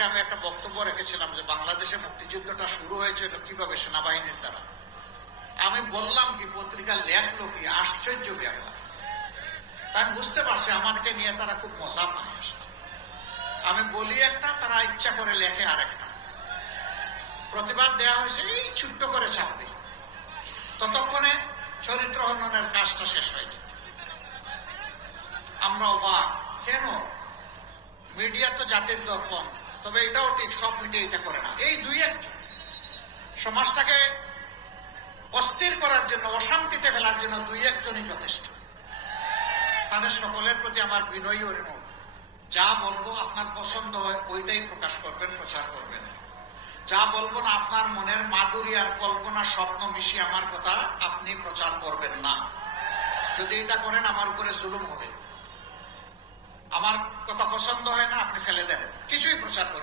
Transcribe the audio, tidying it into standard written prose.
আগে আমি একটা বক্তব্য রেখেছিলাম যে বাংলাদেশে মুক্তিযুদ্ধটা শুরু হয়েছিল কিভাবে, সেনাবাহিনীর দ্বারা। আমি বললাম কি, পত্রিকা লেখলো কি, আশ্চর্য ব্যাপার। আমি বুঝতে পারছি আমাদেরকে নিয়ে তারা খুব মজা পায় আসলে। আমি বলি একটা, তারা ইচ্ছা করে লেখে আরেকটা। প্রতিবাদ দেওয়া হয়েছে এই ছোট্ট করে চাপবে, ততক্ষণে চরিত্র হননের কাজটা শেষ হয়ে যায়। আমরা অবাক, কেন? মিডিয়া তো জাতির দর্পণ, তবে এটাও ঠিক, সব মিডিয়া এটা করে না। এই দুই একজন সমাজটাকে অস্থির করার জন্য, অশান্তিতে ফেলার জন্য দুই একজনই যথেষ্ট। তাদের সকলের প্রতি আমার বিনয়ী অনুরোধ, যা বলবো আপনার পছন্দ হয় ওইটাই প্রকাশ করবেন, প্রচার করবেন। যা বলবো না, আপনার মনের মাধুরী আর কল্পনা, স্বপ্ন মিশিয়ে আমার কথা আপনি প্রচার করবেন না। যদি এটা করেন আমার উপরে জুলুম হবে। আমার কথা পছন্দ হয় না, আপনি ফেলে দেন, কিছুই প্রচার করেন।